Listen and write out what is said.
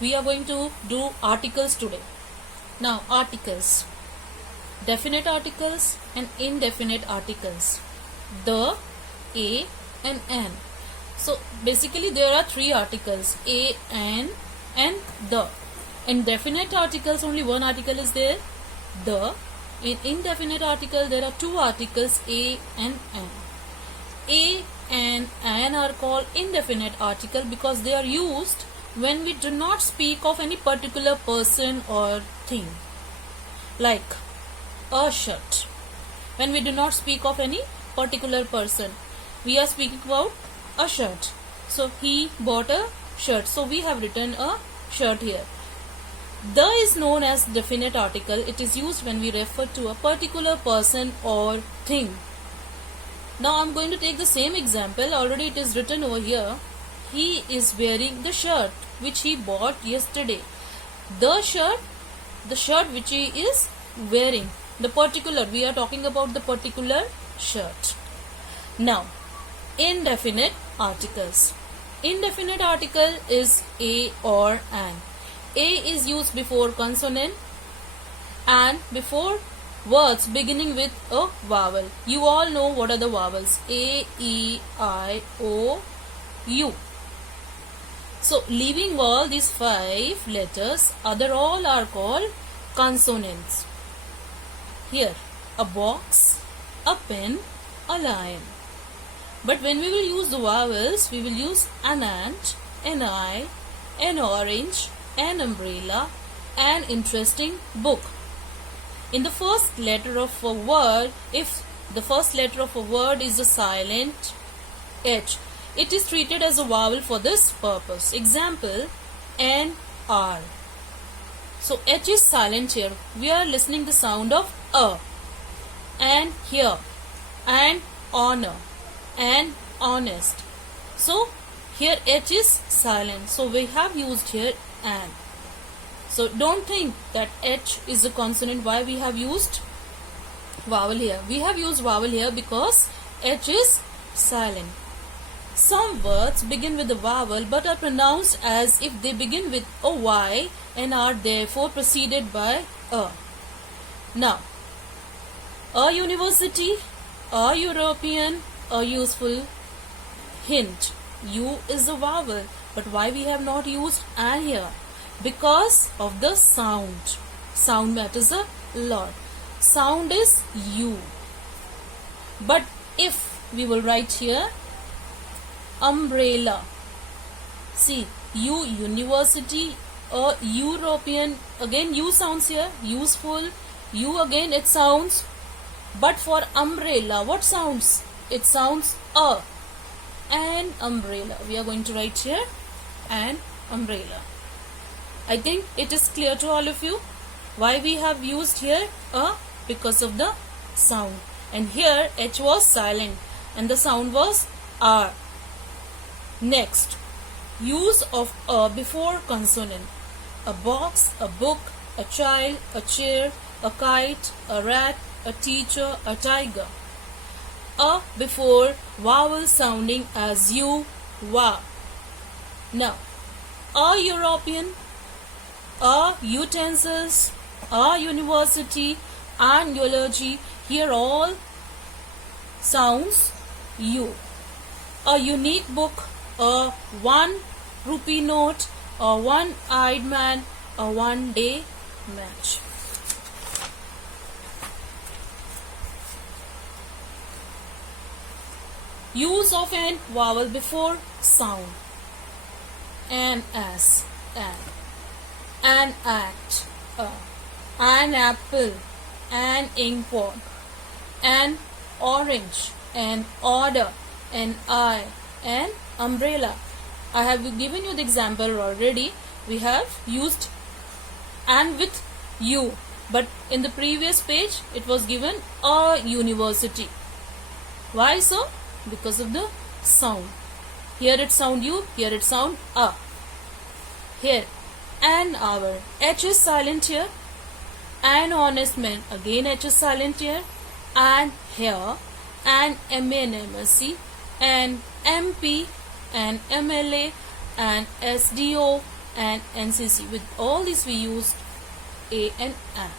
we are going to do articles today. Now, articles. Definite articles and indefinite articles. The, a and an. So basically there are three articles, a, an and the. In definite articles only one article is there, the. In indefinite article there are two articles, a and an. A and an are called indefinite article because they are used when we do not speak of any particular person or thing. Like a shirt. When we do not speak of any particular person, we are speaking about a shirt. So he bought a shirt. So we have written a shirt here. The is known as definite article. It is used when we refer to a particular person or thing. Now I am going to take the same example. Already it is written over here. He is wearing the shirt which he bought yesterday. The shirt which he is wearing. The particular, we are talking about the particular shirt. Now, indefinite articles. Indefinite article is a or an. A is used before consonant and before words beginning with a vowel. You all know what are the vowels. A, E, I, O, U. So, leaving all these 5 letters, other all are called consonants. Here, a box, a pen, a lion. But when we will use the vowels, we will use an ant, an eye, an orange, an umbrella, an interesting book. In the first letter of a word, if the first letter of a word is a silent H, it is treated as a vowel for this purpose. Example, N, R. So H is silent here. We are listening the sound of A. And here, and honor, and honest. So here H is silent. So we have used here an. So don't think that H is a consonant. Why we have used vowel here? We have used vowel here because H is silent. Some words begin with a vowel but are pronounced as if they begin with a Y and are therefore preceded by a. Now, a university, a European, a useful. Hint, U is a vowel, but why we have not used an here? Because of the sound. Sound matters a lot. Sound is U. But if we will write here, umbrella. See, U, university, a European, again U sounds here, useful, U again it sounds. But for umbrella, what sounds? It sounds a. An umbrella. We are going to write here an umbrella. I think it is clear to all of you why we have used here a, because of the sound. And here H was silent and the sound was R. Next, use of a before consonant. A box, a book, a child, a chair, a kite, a rat, a teacher, a tiger. A before vowel sounding as U, wa. Now, a European, a utensils, a university, and eulogy, here all sounds U. A unique book, a 1 rupee note, a one-eyed man, a one-day match. Use of an vowel before sound. An as, an act, an apple, an inkpot, an orange, an order, an eye, an umbrella. I have given you the example already. We have used an with U, but in the previous page it was given a university. Why so? Because of the sound. Here it sound U, here it sound A. Here, an hour. H is silent here. An honest man. Again H is silent here. And here, an MNMSC, an MP, an MLA, an SDO, and NCC. With all these we used a and an.